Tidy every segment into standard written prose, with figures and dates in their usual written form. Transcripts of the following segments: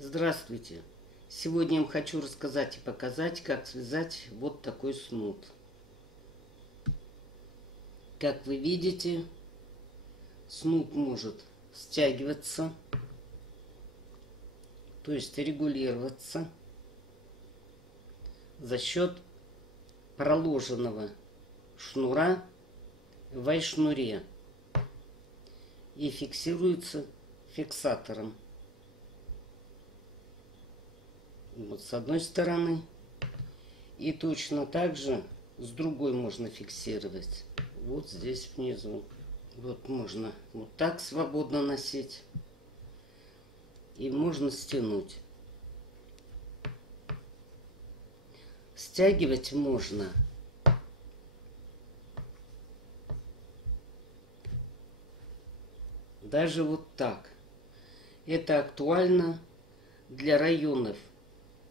Здравствуйте! Сегодня я вам хочу рассказать и показать, как связать вот такой снуд. Как вы видите, снуд может стягиваться, то есть регулироваться за счет проложенного шнура в вай-шнуре и фиксируется фиксатором. Вот с одной стороны. И точно так же с другой можно фиксировать. Вот здесь внизу. Вот можно вот так свободно носить. И можно стянуть. Стягивать можно даже вот так. Это актуально для районов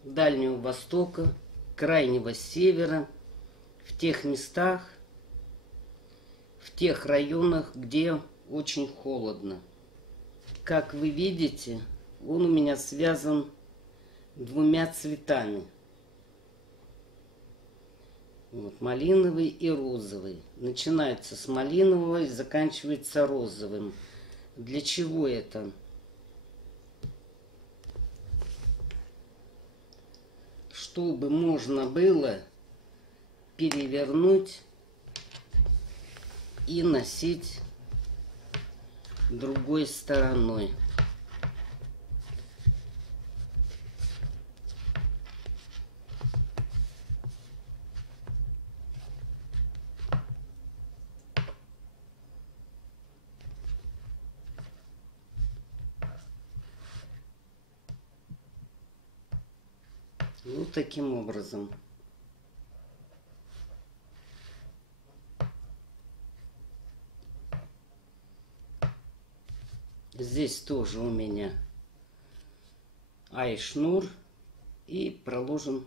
Дальнего Востока, Крайнего Севера, в тех местах, в тех районах, где очень холодно. Как вы видите, он у меня связан двумя цветами. Вот, малиновый и розовый. Начинается с малинового и заканчивается розовым. Для чего это? Чтобы можно было перевернуть и носить другой стороной. Вот таким образом. Здесь тоже у меня ай-шнур и проложен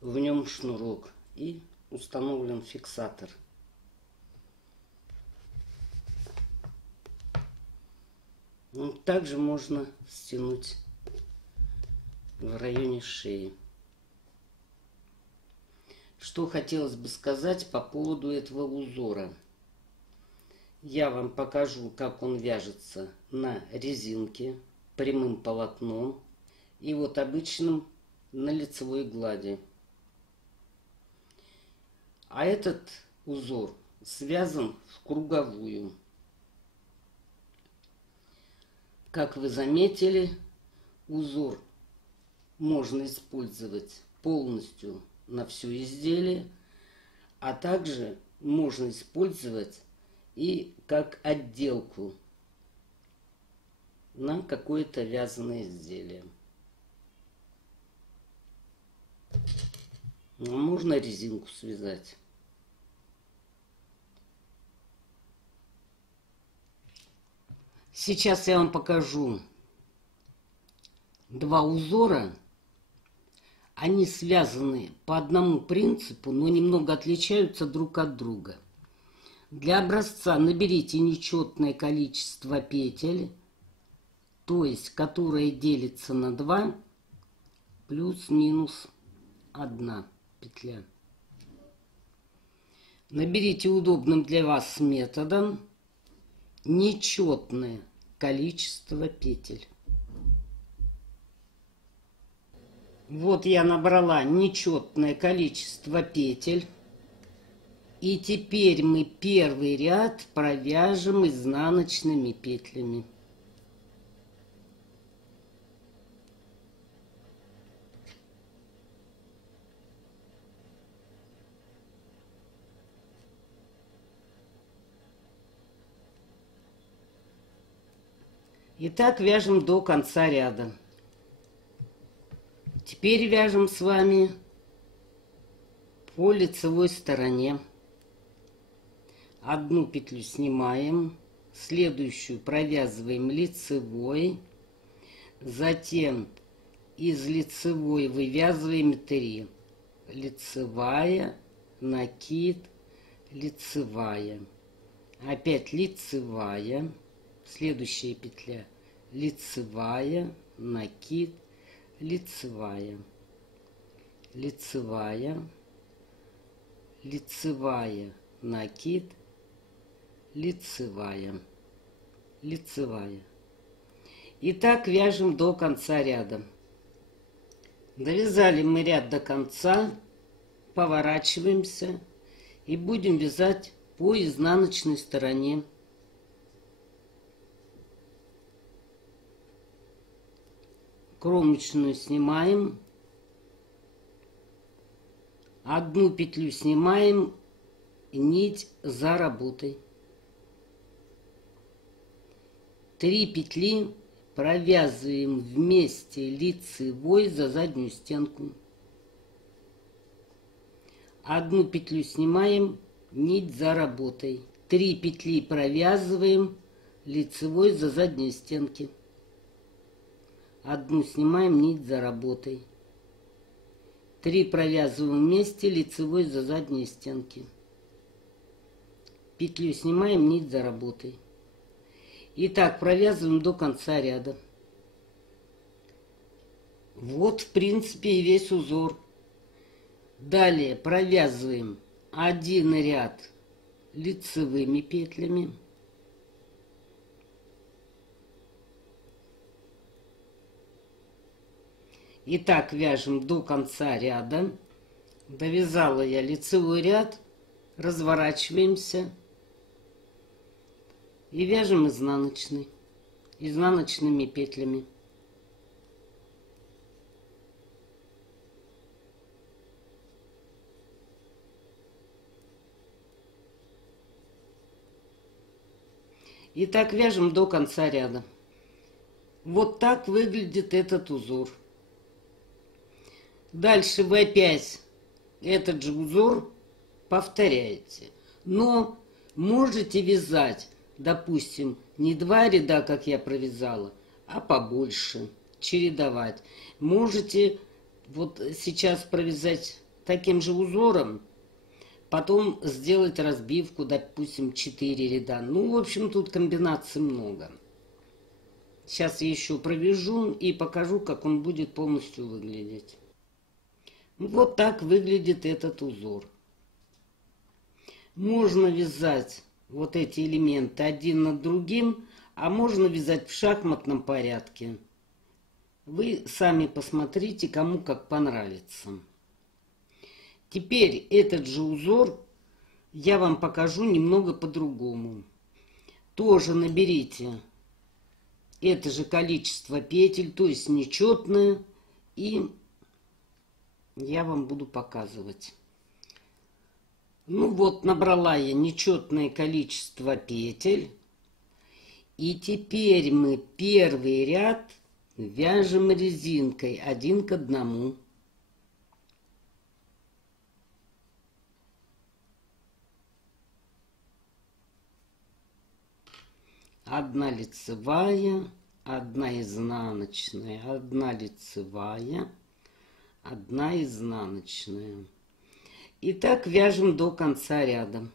в нем шнурок и установлен фиксатор. Также можно стянуть в районе шеи. Что хотелось бы сказать по поводу этого узора. Я вам покажу, как он вяжется на резинке, прямым полотном и вот обычным на лицевой глади. А этот узор связан в круговую. Как вы заметили, узор можно использовать полностью на все изделие, а также можно использовать и как отделку на какое-то вязаное изделие. Можно резинку связать. Сейчас я вам покажу два узора. Они связаны по одному принципу, но немного отличаются друг от друга. Для образца наберите нечетное количество петель, то есть которое делится на 2, плюс-минус 1 петля. Наберите удобным для вас методом нечетное количество петель. Вот я набрала нечетное количество петель. И теперь мы первый ряд провяжем изнаночными петлями. И так вяжем до конца ряда. Теперь вяжем с вами по лицевой стороне. Одну петлю снимаем, следующую провязываем лицевой, затем из лицевой вывязываем 3. Лицевая, накид, лицевая. Опять лицевая, следующая петля лицевая, накид, лицевая, лицевая, лицевая, накид, лицевая, лицевая. И так вяжем до конца ряда. Довязали мы ряд до конца, поворачиваемся и будем вязать по изнаночной стороне. Кромочную снимаем, одну петлю снимаем, нить за работой. 3 петли провязываем вместе лицевой за заднюю стенку. Одну петлю снимаем, нить за работой. 3 петли провязываем лицевой за задние стенки. Одну снимаем, нить за работой. 3 провязываем вместе лицевой за задние стенки. Петлю снимаем, нить за работой. И так провязываем до конца ряда. Вот, в принципе, и весь узор. Далее провязываем один ряд лицевыми петлями. И так вяжем до конца ряда. Довязала я лицевой ряд, разворачиваемся и вяжем изнаночный, изнаночными петлями. И так вяжем до конца ряда. Вот так выглядит этот узор. Дальше вы опять этот же узор повторяете. Но можете вязать, допустим, не 2 ряда, как я провязала, а побольше, чередовать. Можете вот сейчас провязать таким же узором, потом сделать разбивку, допустим, 4 ряда. Ну, в общем, тут комбинаций много. Сейчас я еще провяжу и покажу, как он будет полностью выглядеть. Вот так выглядит этот узор. Можно вязать вот эти элементы один над другим, а можно вязать в шахматном порядке. Вы сами посмотрите, кому как понравится. Теперь этот же узор я вам покажу немного по-другому. Тоже наберите это же количество петель, то есть нечетное, и я вам буду показывать. Ну вот, набрала я нечетное количество петель. И теперь мы первый ряд вяжем резинкой 1 к 1. Одна лицевая, одна изнаночная, одна лицевая, одна изнаночная. И так вяжем до конца ряда.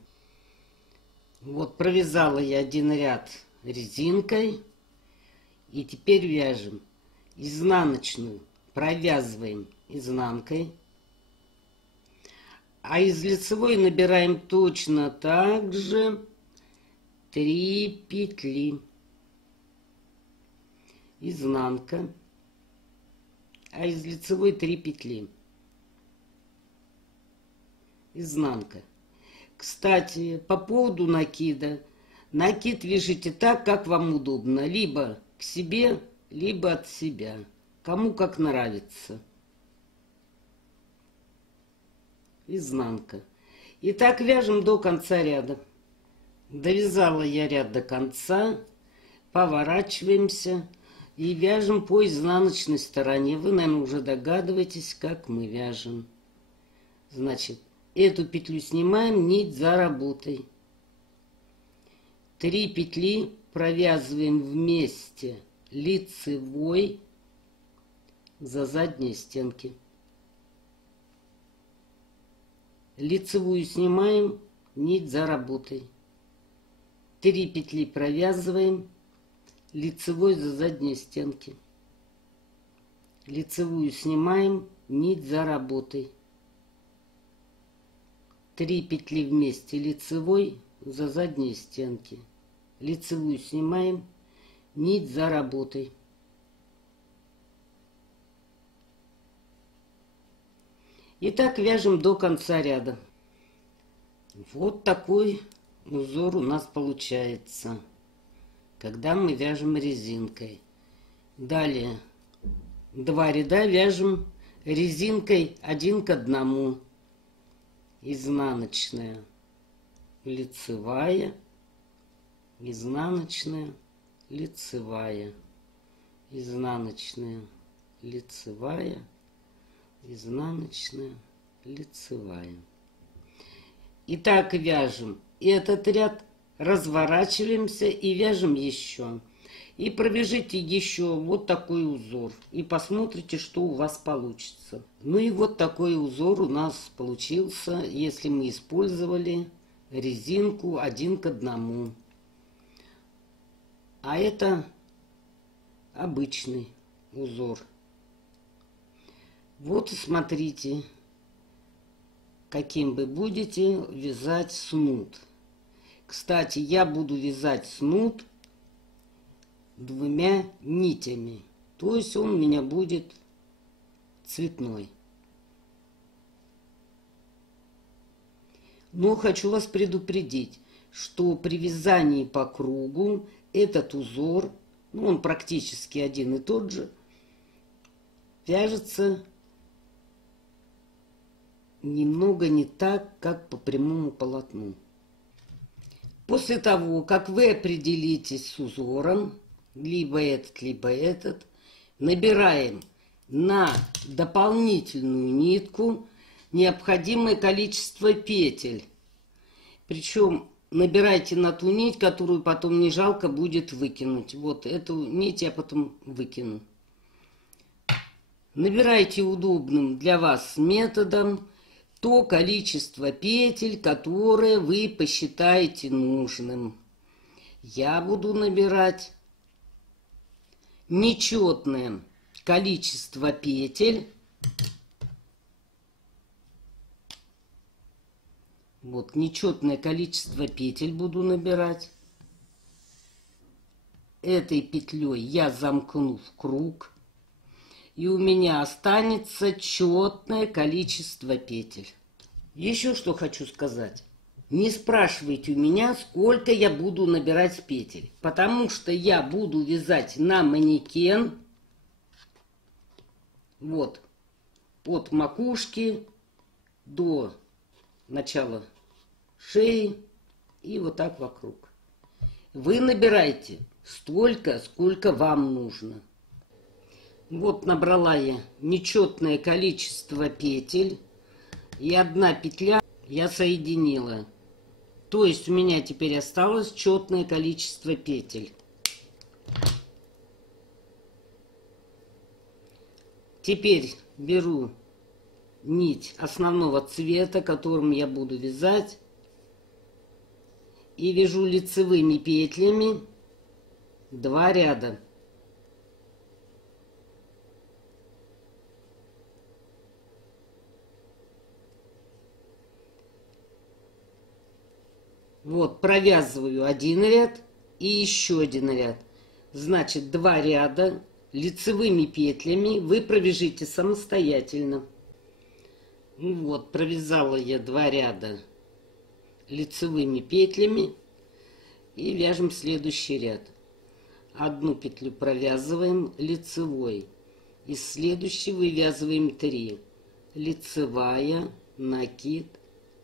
Вот провязала я один ряд резинкой. И теперь вяжем изнаночную, провязываем изнанкой. А из лицевой набираем точно так же 3 петли. Изнанка. А из лицевой 3 петли. Изнанка. Кстати, по поводу накида. Накид вяжите так, как вам удобно. Либо к себе, либо от себя. Кому как нравится. Изнанка. И так вяжем до конца ряда. Довязала я ряд до конца. Поворачиваемся и вяжем по изнаночной стороне. Вы, наверное, уже догадываетесь, как мы вяжем. Значит, эту петлю снимаем, нить за работой. 3 петли провязываем вместе лицевой за задние стенки. Лицевую снимаем, нить за работой. 3 петли провязываем лицевой за задние стенки. Лицевую снимаем, нить за работой. 3 петли вместе лицевой за задние стенки. Лицевую снимаем, нить за работой. И так вяжем до конца ряда. Вот такой узор у нас получается, когда мы вяжем резинкой. Далее 2 ряда вяжем резинкой 1 к 1. Изнаночная, лицевая, изнаночная, лицевая, изнаночная, лицевая, изнаночная, лицевая. И так вяжем этот ряд, разворачиваемся и вяжем еще. И провяжите еще вот такой узор. И посмотрите, что у вас получится. Ну и вот такой узор у нас получился, если мы использовали резинку 1 к 1. А это обычный узор. Вот и смотрите, каким вы будете вязать снуд. Кстати, я буду вязать снуд 2 нитями. То есть он у меня будет цветной. Но хочу вас предупредить, что при вязании по кругу этот узор, ну он практически один и тот же, вяжется немного не так, как по прямому полотну. После того, как вы определитесь с узором, либо этот, набираем на дополнительную нитку необходимое количество петель. Причем набирайте на ту нить, которую потом не жалко будет выкинуть. Вот эту нить я потом выкину. Набирайте удобным для вас методом то количество петель, которое вы посчитаете нужным. Я буду набирать нечетное количество петель. Вот нечетное количество петель буду набирать. Этой петлей я замкну в круг. И у меня останется четное количество петель. Еще что хочу сказать. Не спрашивайте у меня, сколько я буду набирать петель. Потому что я буду вязать на манекен. Вот. От макушки до начала шеи. И вот так вокруг. Вы набирайте столько, сколько вам нужно. Вот набрала я нечетное количество петель. И 1 петля я соединила. То есть у меня теперь осталось четное количество петель. Теперь беру нить основного цвета, которым я буду вязать. И вяжу лицевыми петлями 2 ряда. Вот, провязываю 1 ряд и еще 1 ряд. Значит, 2 ряда лицевыми петлями вы провяжите самостоятельно. Ну вот, провязала я 2 ряда лицевыми петлями. И вяжем следующий ряд. 1 петлю провязываем лицевой. Из следующей вывязываем 3. Лицевая, накид,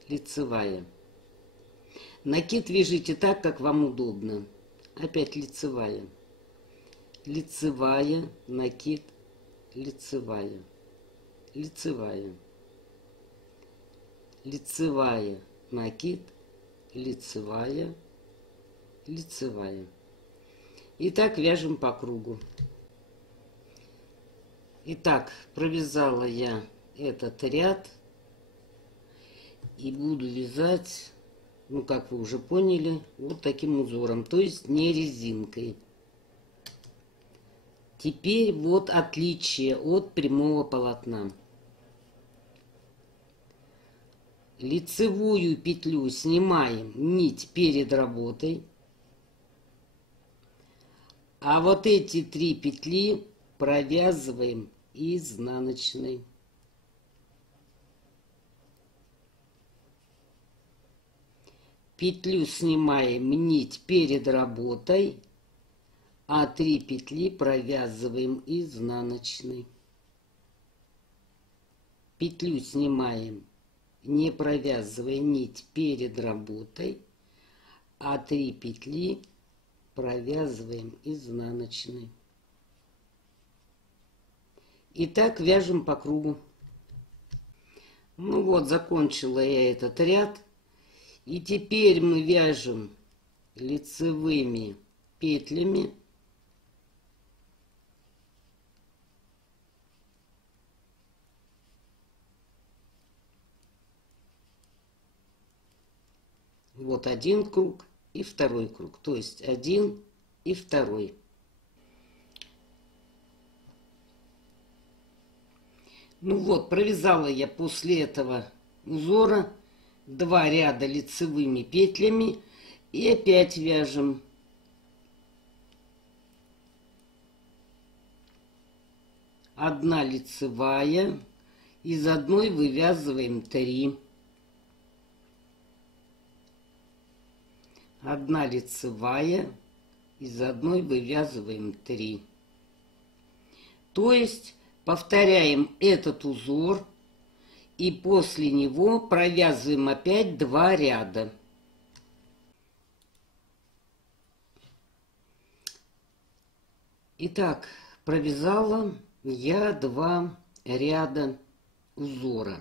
лицевая. Накид вяжите так, как вам удобно. Опять лицевая. Лицевая, накид, лицевая. Лицевая. Лицевая, накид, лицевая, лицевая. И так вяжем по кругу. Итак, провязала я этот ряд. И буду вязать, ну, как вы уже поняли, вот таким узором. То есть не резинкой. Теперь вот отличие от прямого полотна. Лицевую петлю снимаем нить перед работой. А вот эти 3 петли провязываем изнаночной. Петлю снимаем нить перед работой, а 3 петли провязываем изнаночной. Петлю снимаем, не провязывая нить перед работой, а 3 петли провязываем изнаночной. И так вяжем по кругу. Ну вот, закончила я этот ряд. И теперь мы вяжем лицевыми петлями вот один круг и второй круг, то есть один и второй. Ну вот, провязала я после этого узора 2 ряда лицевыми петлями и опять вяжем одна лицевая, из одной вывязываем 3. Одна лицевая, из одной вывязываем 3. То есть повторяем этот узор и после него провязываем опять 2 ряда. Итак, провязала я 2 ряда узора.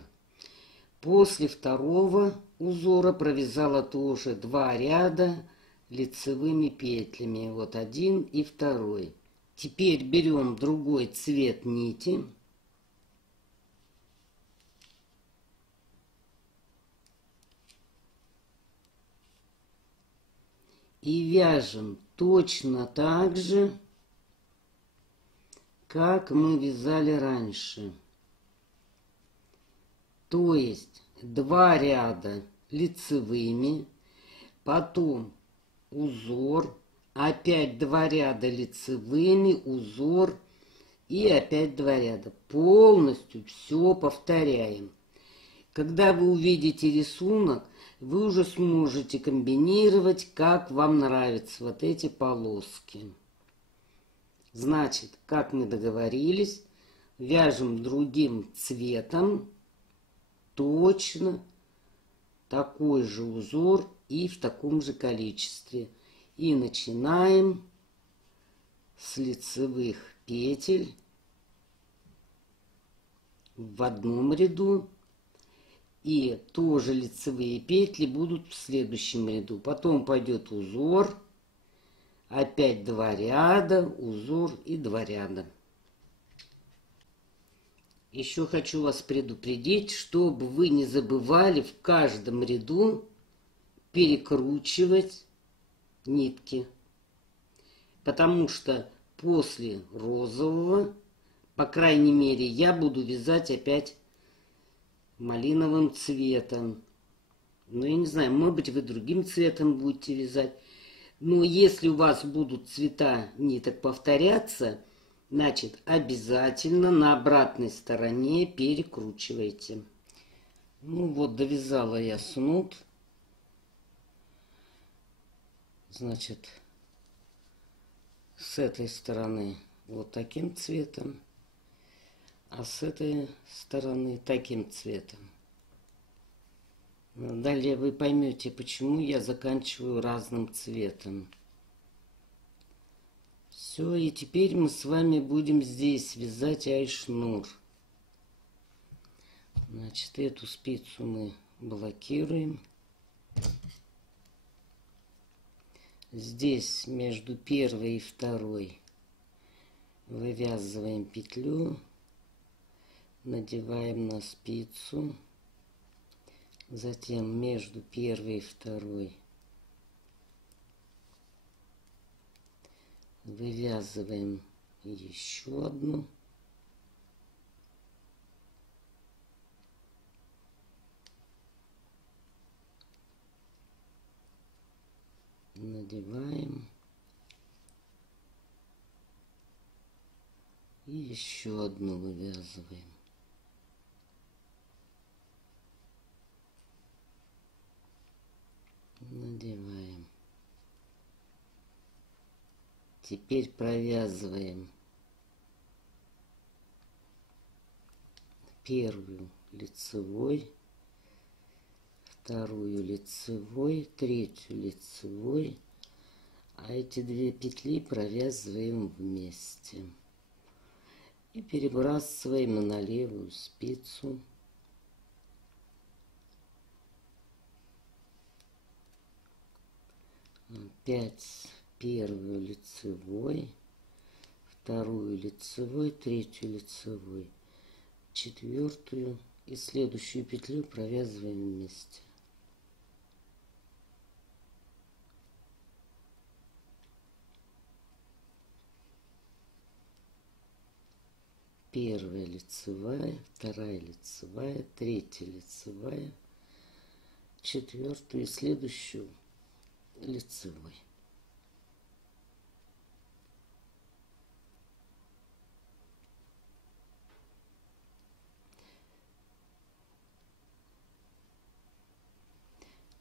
После второго узора провязала тоже 2 ряда лицевыми петлями. Вот один и второй. Теперь берем другой цвет нити. И вяжем точно так же, как мы вязали раньше. То есть 2 ряда лицевыми, потом узор, опять 2 ряда лицевыми, узор и опять 2 ряда. Полностью все повторяем. Когда вы увидите рисунок, вы уже сможете комбинировать, как вам нравятся вот эти полоски. Значит, как мы договорились, вяжем другим цветом точно такой же узор и в таком же количестве. И начинаем с лицевых петель в одном ряду. И тоже лицевые петли будут в следующем ряду. Потом пойдет узор, опять 2 ряда, узор и 2 ряда. Еще хочу вас предупредить, чтобы вы не забывали в каждом ряду перекручивать нитки. Потому что после розового, по крайней мере, я буду вязать опять малиновым цветом. Ну, я не знаю, может быть, вы другим цветом будете вязать. Но если у вас будут цвета ниток повторяться, значит, обязательно на обратной стороне перекручивайте. Ну вот, довязала я снуд. Значит, с этой стороны вот таким цветом, а с этой стороны таким цветом. Далее вы поймете, почему я заканчиваю разным цветом. Все, и теперь мы с вами будем здесь вязать айшнур. Значит, эту спицу мы блокируем. Здесь между первой и второй вывязываем петлю, надеваем на спицу, затем между первой и второй вывязываем Еще одну. Надеваем. И еще одну вывязываем. Надеваем. Теперь провязываем первую лицевой, вторую лицевой, третью лицевой, а эти две петли провязываем вместе и перебрасываем на левую спицу. Опять первую лицевой, вторую лицевой, третью лицевой, четвертую и следующую петлю провязываем вместе. Первая лицевая, вторая лицевая, третья лицевая, четвертую и следующую лицевой.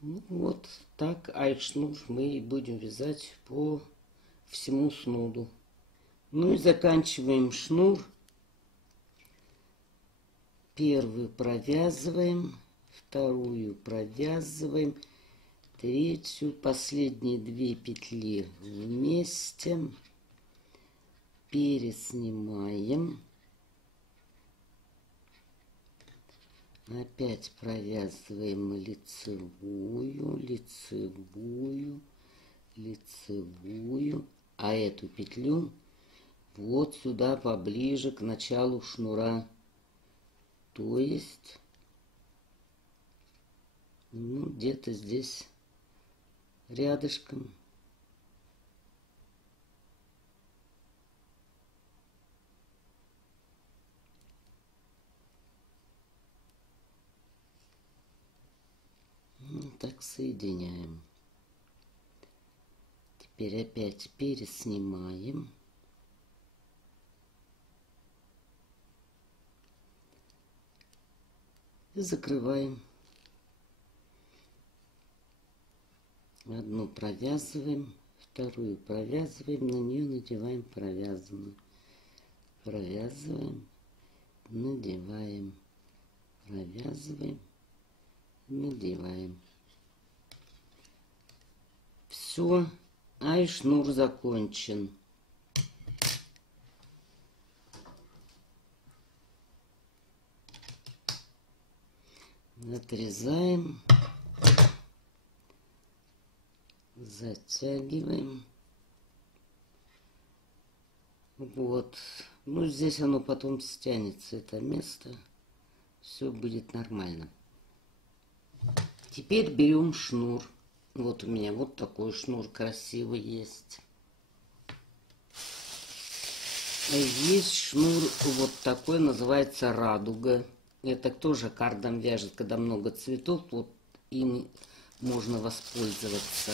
Ну, вот так айшнур мы и будем вязать по всему снуду. Ну и заканчиваем шнур. Первую провязываем, вторую провязываем, третью, последние две петли вместе, переснимаем, опять провязываем лицевую, лицевую, лицевую, а эту петлю вот сюда поближе к началу шнура, то есть ну, где-то здесь рядышком. Ну, так соединяем. Теперь опять переснимаем. И закрываем. Одну провязываем, вторую провязываем, на нее надеваем провязанную. Провязываем, надеваем, провязываем, надеваем. Все, айшнур закончен. Отрезаем, затягиваем. Вот. Ну, здесь оно потом стянется, это место. Все будет нормально. Теперь берем шнур. Вот у меня вот такой шнур красивый есть. Есть шнур вот такой, называется радуга. Это тоже кардом вяжет, когда много цветов, вот им можно воспользоваться.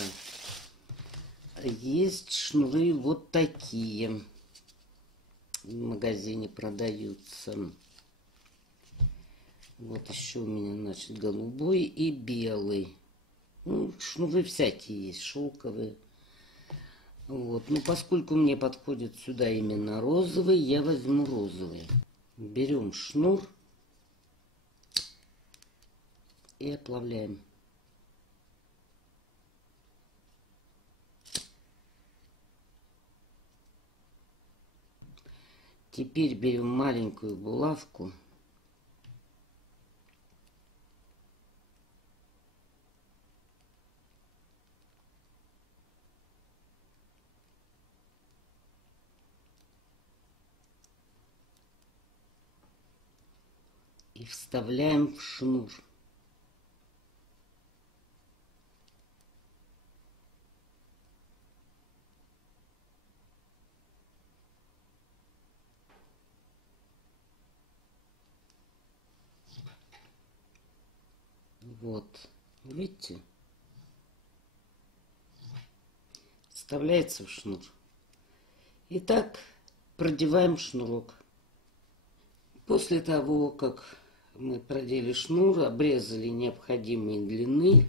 Есть шнуры вот такие. В магазине продаются. Вот еще у меня, значит, голубой и белый. Ну, шнуры всякие есть, шелковые. Вот. Ну, поскольку мне подходит сюда именно розовый, я возьму розовый. Берем шнур и оплавляем. Теперь берем маленькую булавку. И вставляем в шнур. Вот, видите? Вставляется в шнур. Итак, продеваем шнурок. После того, как мы продели шнур, обрезали необходимые длины,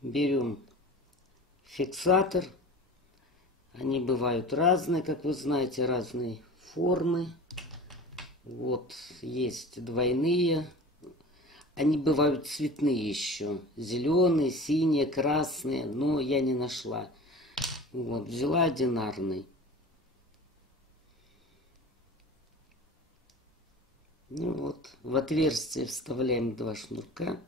берем фиксатор. Они бывают разные, как вы знаете, разные формы. Вот есть двойные. Они бывают цветные еще. Зеленые, синие, красные. Но я не нашла. Вот, взяла одинарный. Ну вот, в отверстие вставляем 2 шнурка.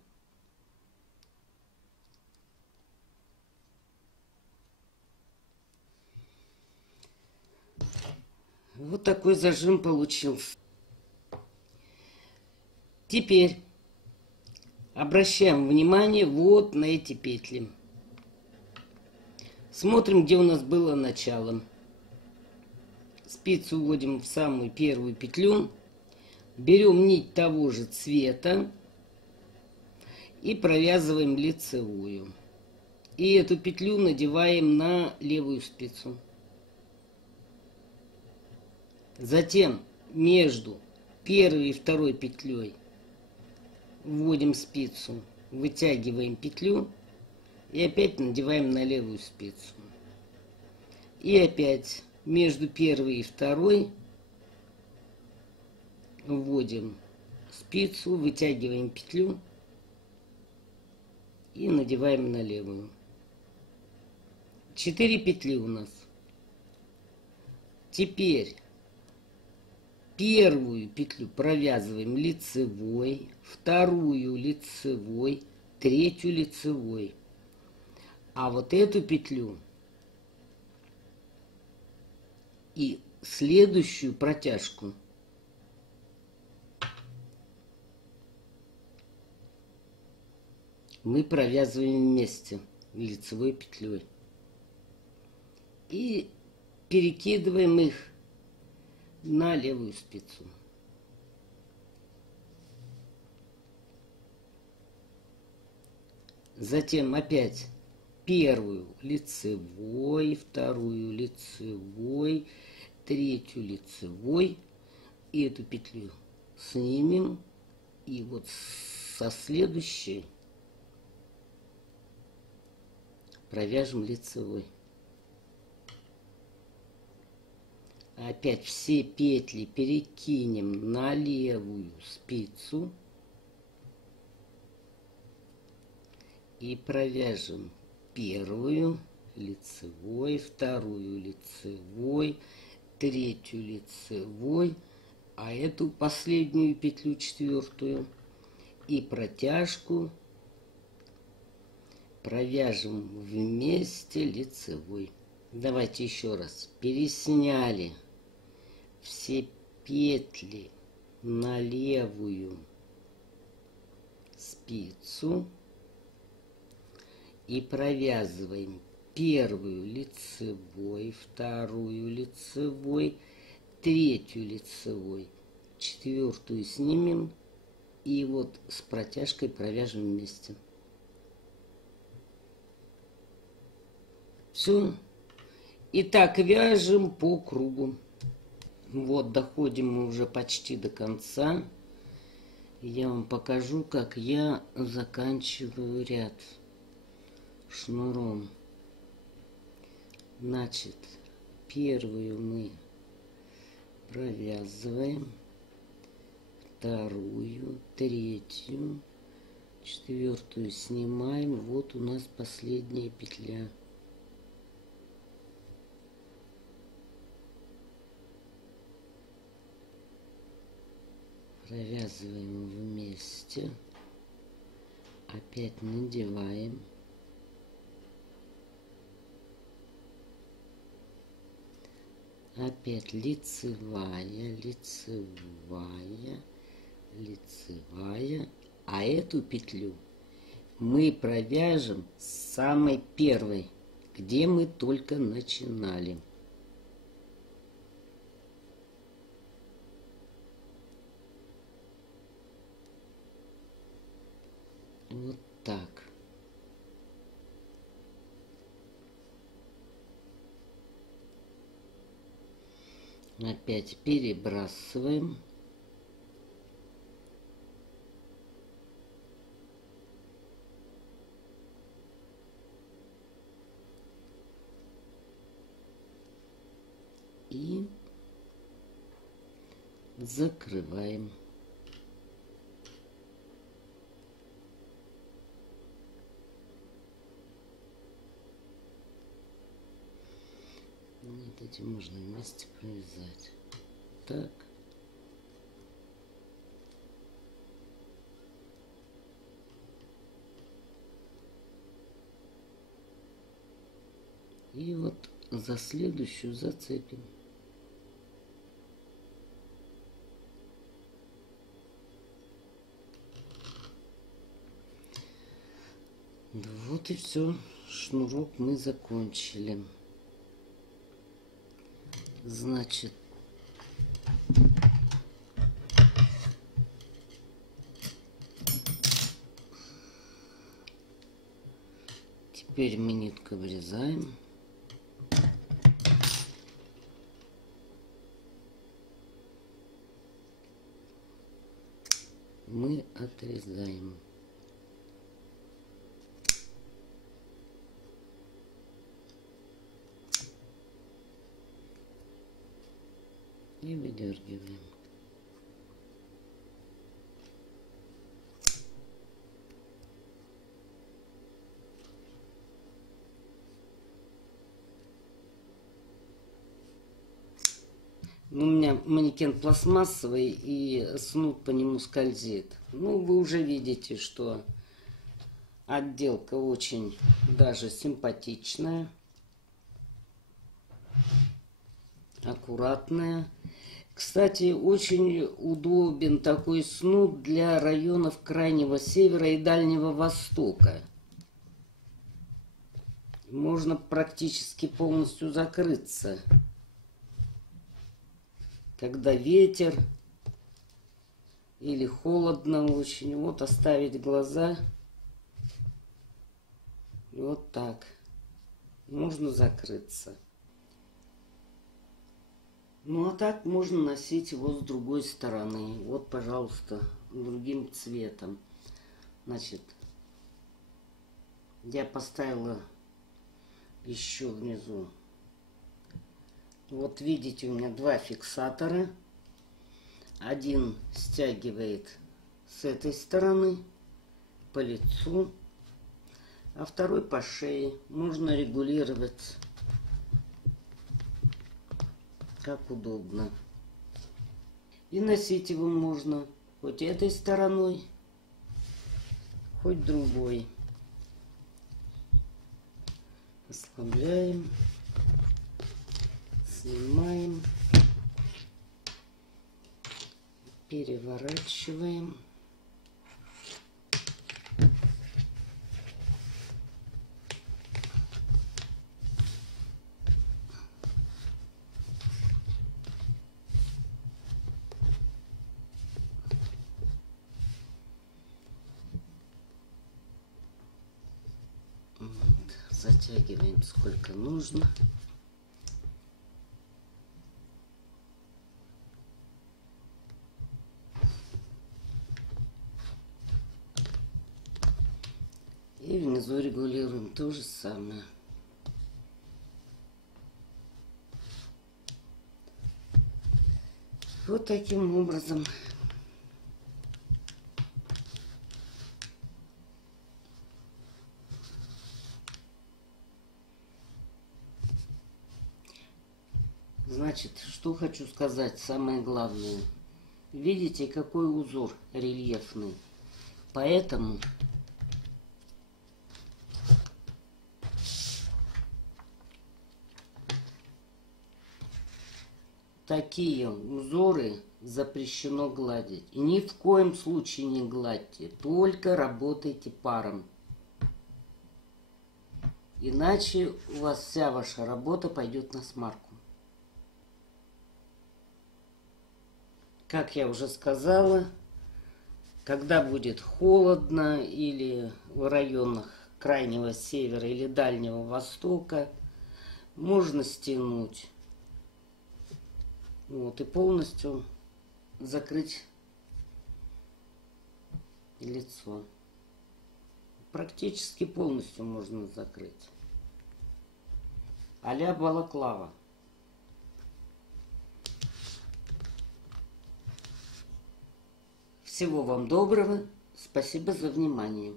Вот такой зажим получился. Теперь обращаем внимание вот на эти петли. Смотрим, где у нас было начало. Спицу вводим в самую первую петлю. Берем нить того же цвета и провязываем лицевую. И эту петлю надеваем на левую спицу. Затем между первой и второй петлей вводим спицу, вытягиваем петлю и опять надеваем на левую спицу. И опять между первой и второй вводим спицу, вытягиваем петлю и надеваем на левую. 4 петли у нас. Теперь первую петлю провязываем лицевой, вторую лицевой, третью лицевой. А вот эту петлю и следующую протяжку мы провязываем вместе лицевой петлей. И перекидываем их на левую спицу. Затем опять первую лицевой, вторую лицевой, третью лицевой. И эту петлю снимем. И вот со следующей провяжем лицевой. Опять все петли перекинем на левую спицу и провяжем первую лицевой, вторую лицевой, третью лицевой, а эту последнюю петлю, четвертую, и протяжку провяжем вместе лицевой. Давайте еще раз. Пересняли все петли на левую спицу и провязываем первую лицевой, вторую лицевой, третью лицевой, четвертую снимем и вот с протяжкой провяжем вместе. Все. И так вяжем по кругу. Вот, доходим мы уже почти до конца. Я вам покажу, как я заканчиваю ряд шнуром. Значит, первую мы провязываем, вторую, третью, четвертую снимаем. Вот у нас последняя петля. Провязываем вместе, опять надеваем, опять лицевая, лицевая, лицевая, а эту петлю мы провяжем с самой первой, где мы только начинали. Вот так. Опять перебрасываем. И закрываем. Вот эти можно вместе провязать. Так. И вот за следующую зацепим. Вот и все. Шнурок мы закончили. Значит, теперь мы нитку вырезаем. Мы отрезаем. И выдергиваем. Ну, у меня манекен пластмассовый, и снуд по нему скользит. Ну, вы уже видите, что отделка очень даже симпатичная, аккуратная. Кстати, очень удобен такой снуд для районов Крайнего Севера и Дальнего Востока. Можно практически полностью закрыться, когда ветер или холодно очень. Вот оставить глаза. И вот так. Можно закрыться. Ну, а так можно носить его с другой стороны. Вот, пожалуйста, другим цветом. Значит, я поставила еще внизу. Вот видите, у меня два фиксатора. Один стягивает с этой стороны по лицу, а второй по шее. Можно регулировать как удобно. И носить его можно хоть этой стороной, хоть другой. Ослабляем, снимаем, переворачиваем. Затягиваем сколько нужно. И внизу регулируем то же самое. Вот таким образом. Значит, что хочу сказать, самое главное. Видите, какой узор рельефный. Поэтому такие узоры запрещено гладить. И ни в коем случае не гладьте, только работайте паром. Иначе у вас вся ваша работа пойдет на смарку. Как я уже сказала, Когда будет холодно или в районах крайнего севера или дальнего востока, можно стянуть. Вот, и полностью закрыть лицо. Практически полностью можно закрыть. А-ля балаклава. Всего вам доброго. Спасибо за внимание.